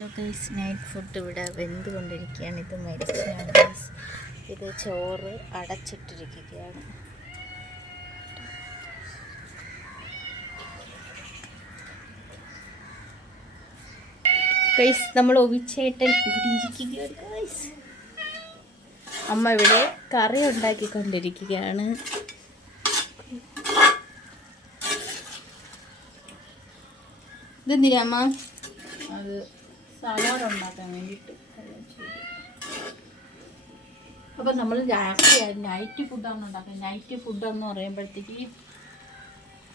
Guys night food ഇവിടെ വെന്ത് കൊണ്ടിരിക്കുകയാണ് ഇത് മരിച്ചാണ് ഗൈസ് ഇത് ചോറ് അടച്ചിട്ടിരിക്കുകയാണ്. ഗൈസ് നമ്മൾ ഒവിച്ചേട്ടൻ ഇവിടെ ഇരിക്കുകയാണ് ഗൈസ് അമ്മ ഇവിടെ കറി ഉണ്ടാക്കിക്കൊണ്ടിരിക്കുകയാണ്. ഇതെന്തിനാ അമ്മ? അത് സലാഡ് ഉണ്ടാക്കാൻ വേണ്ടിയിട്ട് അപ്പം നമ്മൾ രാത്രി നൈറ്റ് ഫുഡാണ് ഉണ്ടാക്കുന്നത്. നൈറ്റ് ഫുഡ് എന്ന് പറയുമ്പോഴത്തേക്ക്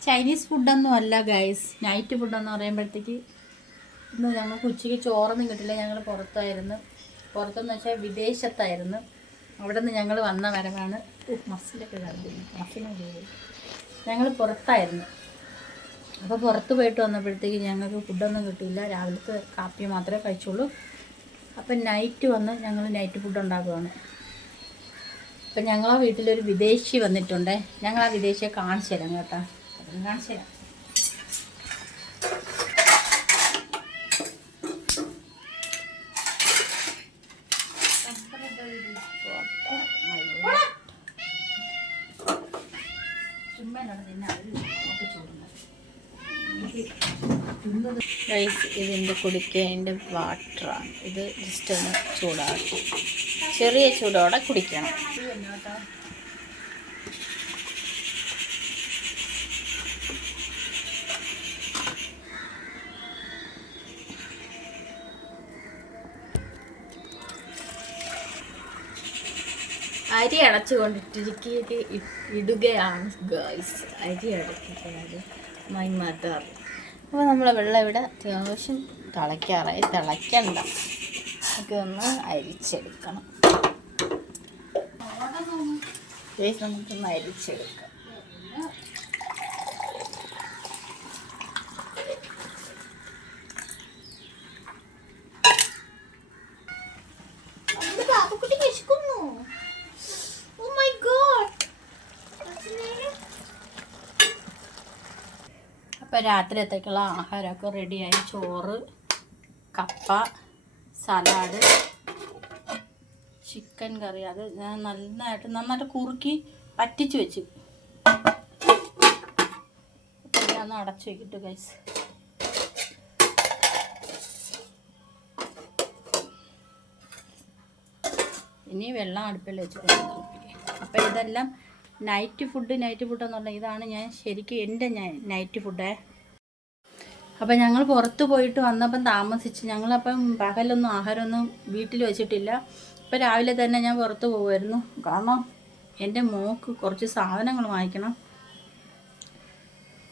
ചൈനീസ് ഫുഡൊന്നും അല്ല ഗൈസ് നൈറ്റ് ഫുഡെന്ന് പറയുമ്പോഴത്തേക്ക് ഇന്ന് ഞങ്ങൾക്ക് ഉച്ചയ്ക്ക് ചോറൊന്നും കിട്ടില്ല. ഞങ്ങൾ പുറത്തായിരുന്നു. പുറത്തെന്ന് വെച്ചാൽ വിദേശത്തായിരുന്നു. അവിടെ നിന്ന് ഞങ്ങൾ വന്ന വരവാണ് മസിലൊക്കെ മസിലും ഞങ്ങൾ പുറത്തായിരുന്നു. അപ്പോൾ പുറത്ത് പോയിട്ട് വന്നപ്പോഴത്തേക്ക് ഞങ്ങൾക്ക് ഫുഡൊന്നും കിട്ടിയില്ല. രാവിലത്തെ കാപ്പി മാത്രമേ കഴിച്ചുള്ളൂ. അപ്പം നൈറ്റ് വന്ന് ഞങ്ങൾ നൈറ്റ് ഫുഡ് ഉണ്ടാക്കുകയാണ് അപ്പം ഞങ്ങളെ വീട്ടിലൊരു വിദേശി വന്നിട്ടുണ്ടേ. ഞങ്ങൾ ആ വിദേശിയെ കാണിച്ചു തരാം കേട്ടോ. കാണിച്ചു തരാം. ചുമ്മാ ഗൈസ് ഇതിന്റെ കുടിക്കേന്റെ വാട്ടറാണ് ഇത് ജസ്റ്റ് ഒന്ന് ചൂടാക്കി. ചെറിയ ചൂടോടെ കുടിക്കണം. അരി അടച്ചുകൊണ്ടിട്ടിരിക്കുക ഇടുകയാണ് ഗേൾസ് അരി അടച്ചിട്ടുള്ളത് മൈ മദർ അപ്പോൾ നമ്മൾ വെള്ളം ഇവിടെ അത്യാവശ്യം തിളയ്ക്കാറായി. തിളയ്ക്കണ്ട. ഒക്കെ ഒന്ന് അരിച്ചെടുക്കണം. നമുക്കൊന്ന് അരിച്ചെടുക്കാം. അപ്പോൾ രാത്രിയത്തേക്കുള്ള ആഹാരമൊക്കെ റെഡിയായി. ചോറ് കപ്പ സലാഡ് ചിക്കൻ കറി. അത് ഞാൻ നന്നായിട്ട് നന്നായിട്ട് കുറുക്കി പറ്റിച്ച് വെച്ചു. ഞാൻ അടച്ചു വെക്കിട്ടു ഗൈസ് ഇനി വെള്ളം അടുപ്പിൽ വെച്ചിട്ട് അപ്പം ഇതെല്ലാം നൈറ്റ് ഫുഡ് നൈറ്റ് ഫുഡ് എന്ന് പറഞ്ഞാൽ ഇതാണ് ഞാൻ ശരിക്കും എന്റെ നൈറ്റ് ഫുഡേ അപ്പം ഞങ്ങൾ പുറത്ത് പോയിട്ട് വന്നപ്പം താമസിച്ച് ഞങ്ങളപ്പം പകലൊന്നും ആഹാരമൊന്നും വീട്ടിൽ വെച്ചിട്ടില്ല. ഇപ്പം രാവിലെ തന്നെ ഞാൻ പുറത്ത് പോകുമായിരുന്നു കാരണം എന്റെ മോക്ക് കുറച്ച് സാധനങ്ങൾ വാങ്ങിക്കണം.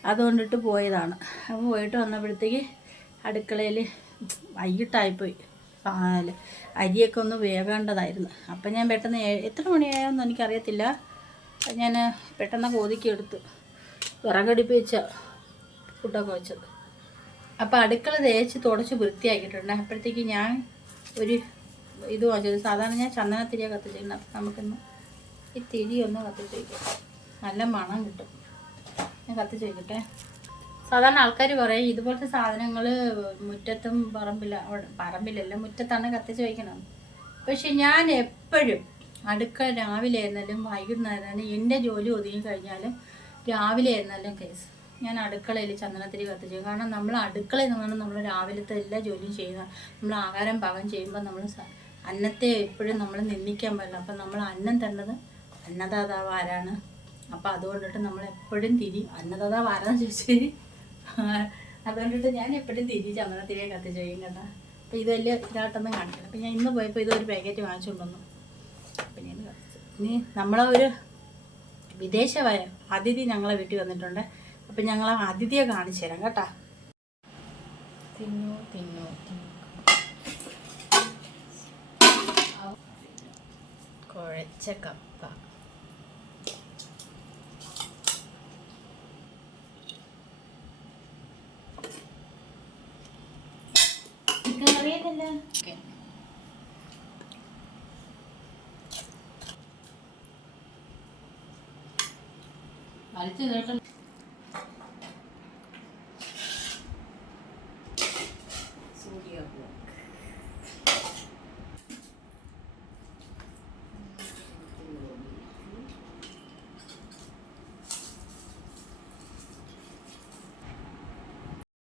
അതുകൊണ്ടിട്ട് പോയതാണ്. അപ്പോൾ പോയിട്ട് വന്നപ്പോഴത്തേക്ക് അടുക്കളയിൽ വൈകിട്ടായിപ്പോയി. അരിയൊക്കെ ഒന്ന് വേകേണ്ടതായിരുന്നു അപ്പം ഞാൻ പെട്ടെന്ന് എത്ര മണിയായെന്ന് എനിക്കറിയത്തില്ല. ഞാൻ പെട്ടെന്ന് കോതിക്ക് എടുത്ത് വിറകടുപ്പ് വെച്ച ഫുഡൊക്കെ വെച്ചത്. അപ്പോൾ അടുക്കള തേച്ച് തുടച്ച് വൃത്തിയാക്കിയിട്ടുണ്ട്. അപ്പോഴത്തേക്ക് ഞാൻ ഒരു ഇത് വാങ്ങിച്ചത്. സാധാരണ ഞാൻ ചന്ദനത്തിരിയാണ് കത്തിച്ചിട്ടുണ്ട് അപ്പം നമുക്കൊന്ന് ഈ തിരി ഒന്ന് കത്തിച്ച് നല്ല മണം കിട്ടും. ഞാൻ കത്തിച്ച് വയ്ക്കട്ടെ സാധാരണ ആൾക്കാർ പറയും ഇതുപോലത്തെ സാധനങ്ങൾ മുറ്റത്തും പറമ്പില പറമ്പിലല്ല മുറ്റത്താണ് കത്തിച്ച് വയ്ക്കണം പക്ഷെ ഞാൻ എപ്പോഴും അടുക്കള രാവിലെ ആയിരുന്നാലും വൈകുന്നേരം എന്റെ ജോലി ഒതുങ്ങി കഴിഞ്ഞാലും രാവിലെ ആയിരുന്നാലും കേസ്. ഞാൻ അടുക്കളയിൽ ചന്ദനത്തിരി കത്തിച്ചു കാരണം നമ്മൾ അടുക്കളയിൽ നിന്നാണ് നമ്മൾ രാവിലത്തെ എല്ലാ ജോലിയും ചെയ്യുന്നത്. നമ്മൾ ആഹാരം പാകം ചെയ്യുമ്പോൾ നമ്മൾ അന്നത്തെ എപ്പോഴും നമ്മൾ നിന്ദിക്കാൻ പറ്റില്ല അപ്പം നമ്മൾ അന്നം തന്നത് അന്നദാതാവ് ആരാണ്? അപ്പം അതുകൊണ്ടിട്ട് നമ്മൾ എപ്പോഴും തിരി അന്നദാതാവ് ആരാന്ന് ചോദിച്ചാൽ അതുകൊണ്ടിട്ട് ഞാൻ എപ്പോഴും തിരി ചന്ദനത്തിരിയെ കത്തിച്ചു കഴിയും കേട്ടോ. അപ്പം ഇത് വലിയ ഇതായിട്ടൊന്നും കാണിക്കില്ല അപ്പം ഞാൻ ഇന്ന് പോയപ്പോൾ ഇതൊരു പാക്കറ്റ് വാങ്ങിച്ചുകൊണ്ടുവന്നു അപ്പം ഞാൻ കത്തിച്ചു ഇനി നമ്മളെ ഒരു വിദേശ അതിഥി ഞങ്ങളെ വീട്ടിൽ വന്നിട്ടുണ്ട്. അപ്പം ഞങ്ങൾ ആ അതിഥിയെ കാണിച്ചു തരാം കേട്ടാ. തിന്നു തിന്നു തിന്നു. കുഴച്ച കപ്പ. ഓക്കെ. വലിച്ചു കേട്ടോ